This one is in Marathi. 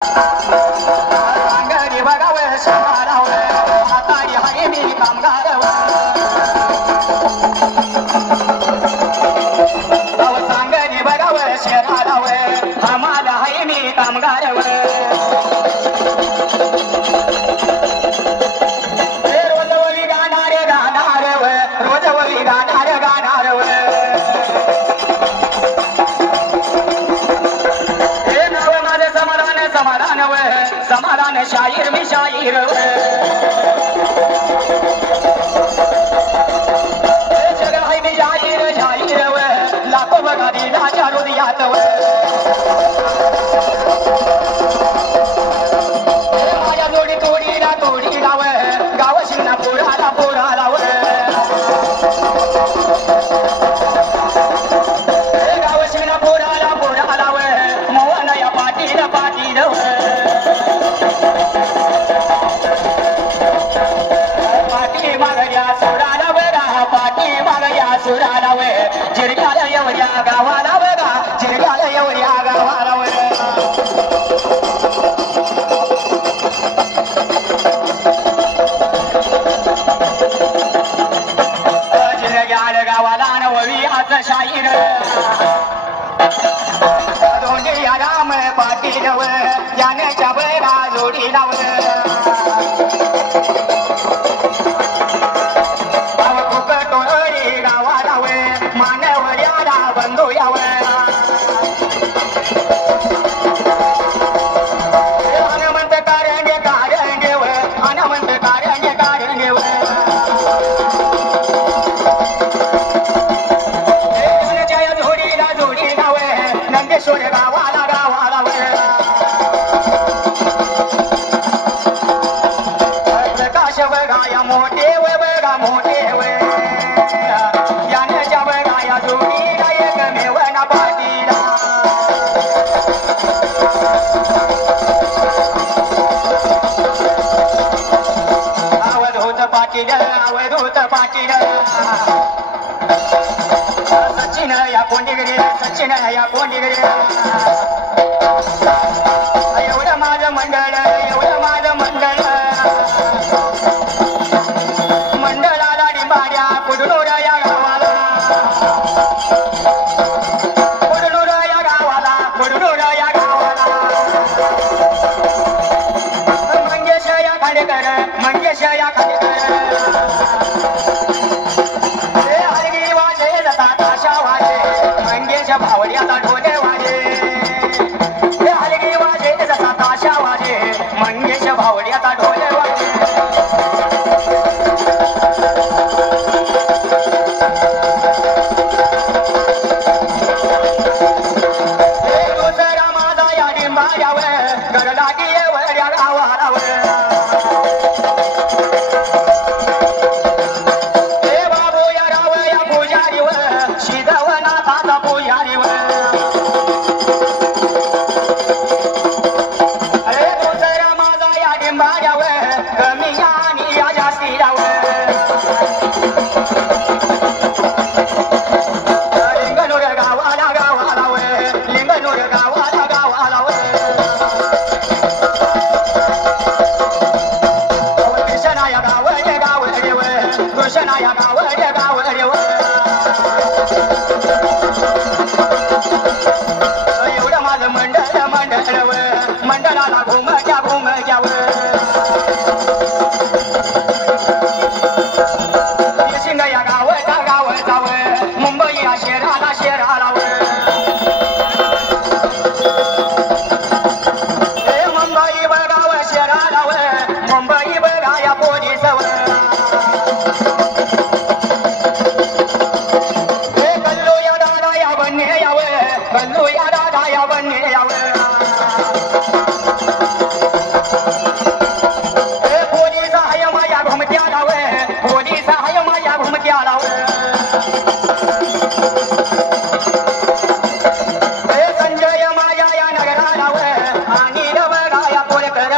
सांगरी बघावं शहरावर हाताळी हाय मी कामगारवर सांगरी बघावं शहरावर आम्हाला हाय मी कामगारवर रोजवळी गाणार गाणारवर रोजवळी गाणार गाणारवर समाधान शाहीर मी शाहीर जग हाय मी शाहीर शाहीर लाखो बघा दिलाच्या हृदयात माझ्या जोडी तोडीला तोडीला गाव शिंगणा पोराला पोराला गाव शिंगणा पोराला पोराला मोहन या पाटील पाटील पाटी मागया सुराला बघा पाटी मागया सुराला जिरगाला एवढ्या गावाला बघा जिरगाला एवढ्या गावाला जिरगाल गावाला नववी आज शाहीर दोन्ही या राम पाटील यानेच्या बघा जोडी लाव बंधू याव अनमंत कारंगे कारंगे अनमंत कारंगे कारंगे जय जोडीला जोडीला नंदेश्वर गावाला गावाला प्रकाश बघाया मोठे बघा मोठे यानेच्या बघाया जोडीला अवधूत पाटील सचिन या कोंडीगिरी सचिन या कोंडीगिरी एवढं माझं मंडळ एवढं माझं मंडळ मंडळाला डिंबाड्या कुडनूर या गावाला कुडनूर या गावाला कुडनूर या गावाला मंगेश या खांडेकर मंगेश या खांडेकर हलगी वाजे जसा ताशा वाजे मंगेश भावड्याचा ढोले वाजे हलगी वाजे जसा ताशा वाजे मंगेश भावड्याचा ढोले वाजे दुसरा माझा या डिंबाऱ्यावर घर लागी वड्या गावाला एवढं माझं मंडळ मंडळ मंडळाला घुम घ्याव शिंग या गाव जाव मुंबई या शहराला शहराला मुंबई बघाव शहराला मुंबई बघा या पोलीस बंधू या दादा या बन्ने याव पोलीस हाय माझ्या घुमत्या लाव पोलीस हाय माझ्या घुमत्या लाव संजय माझ्या या नगरा लाव आणि बघा या पोरकर